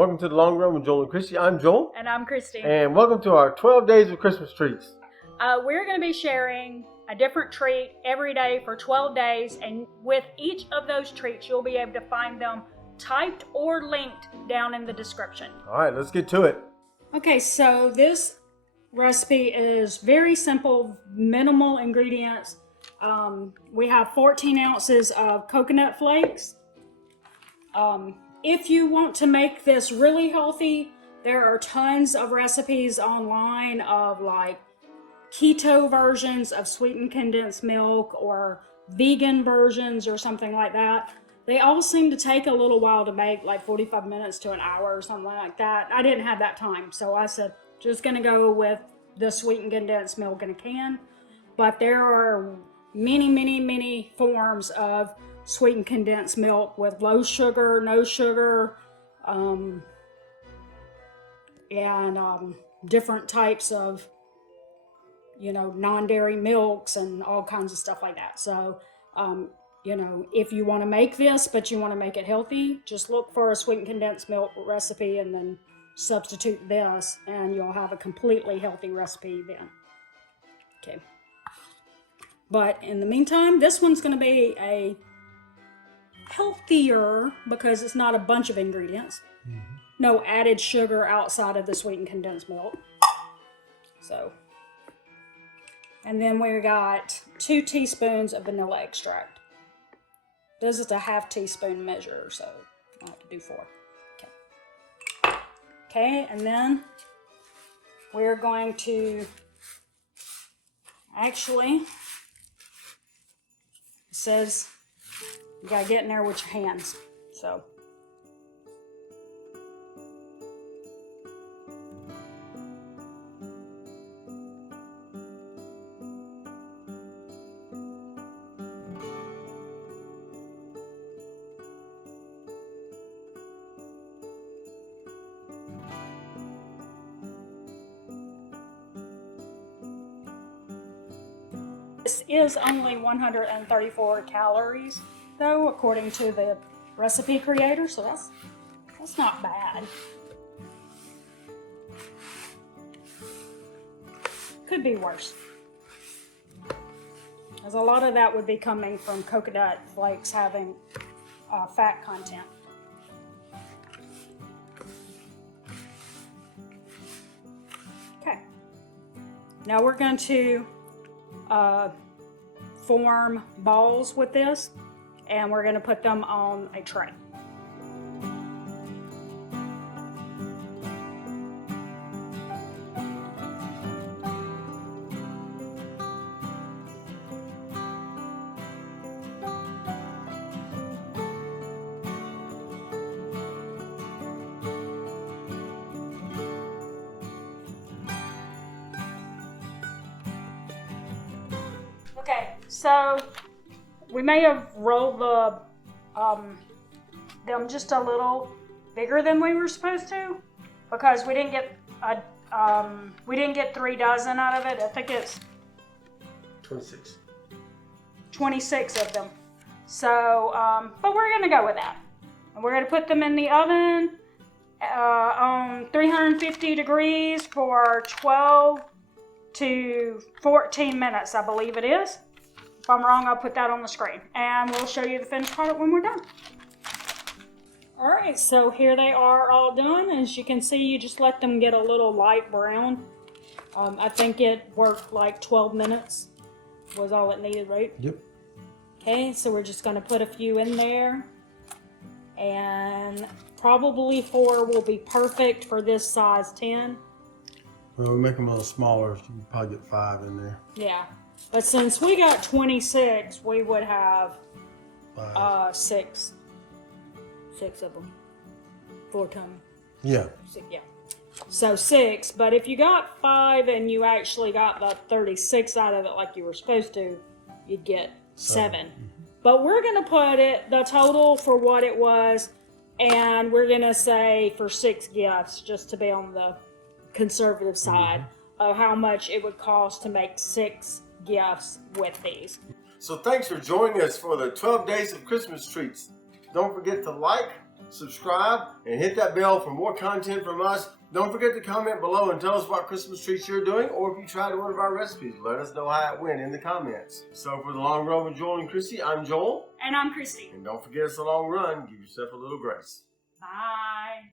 Welcome to the Long Run with Joel and Christy. I'm Joel. And I'm Christy. And welcome to our 12 days of Christmas treats. We're going to be sharing a different treat every day for 12 days. And with each of those treats, you'll be able to find them typed or linked down in the description. All right, let's get to it. Okay, so this recipe is very simple, minimal ingredients. We have 14 ounces of coconut flakes. If you want to make this really healthy, there are tons of recipes online of like keto versions of sweetened condensed milk or vegan versions or something like that. They all seem to take a little while to make, like 45 minutes to an hour or something like that. I didn't have that time, so I said, just gonna go with the sweetened condensed milk in a can. But there are many forms of sweetened condensed milk with low sugar, no sugar, and different types of, non-dairy milks and all kinds of stuff like that. So, if you want to make this, but you want to make it healthy, just look for a sweetened condensed milk recipe and then substitute this, and you'll have a completely healthy recipe then. Okay. But in the meantime, this one's going to be a healthier because it's not a bunch of ingredients. Mm-hmm. No added sugar outside of the sweetened condensed milk. So, and then we got 2 teaspoons of vanilla extract. This is a ½ teaspoon measure, so I'll have to do 4. Okay. Okay, and then we're going to actually, it says you gotta get in there with your hands. So this is only 134 calories, though, according to the recipe creator, so that's not bad. Could be worse, as a lot of that would be coming from coconut flakes having fat content. Okay, now we're going to form balls with this, and we're going to put them on a tray. Okay, so we may have rolled them just a little bigger than we were supposed to, because we didn't get 3 dozen out of it. I think it's 26 of them. So, but we're gonna go with that, and we're gonna put them in the oven on 350 degrees for 12 to 14 minutes, I believe it is. If I'm wrong, I'll put that on the screen, and we'll show you the finished product when we're done. All right, so here they are all done. As you can see, you just let them get a little light brown. I think it worked like 12 minutes was all it needed, right? Yep. Okay, so we're just gonna put a few in there, and probably 4 will be perfect for this size 10. Well, we make them a little smaller, so you can probably get 5 in there. Yeah, but since we got 26, we would have 6 of them. 4 times. Yeah. 6, yeah. So 6, but if you got 5 and you actually got the 36 out of it like you were supposed to, you'd get 7. Mm-hmm. But we're gonna put the total for what it was, and we're gonna say for 6 gifts, just to be on the conservative side of how much it would cost to make 6 gifts with these. So thanks for joining us for the 12 days of Christmas treats. Don't forget to like subscribe, and hit that bell for more content from us. Don't forget to comment below and tell us what Christmas treats you're doing, or if you tried one of our recipes, let us know how it went in the comments. So for the long run with Joel and Christy, I'm Joel. And I'm Christy. And don't forget it's a long run. Give yourself a little grace. Bye.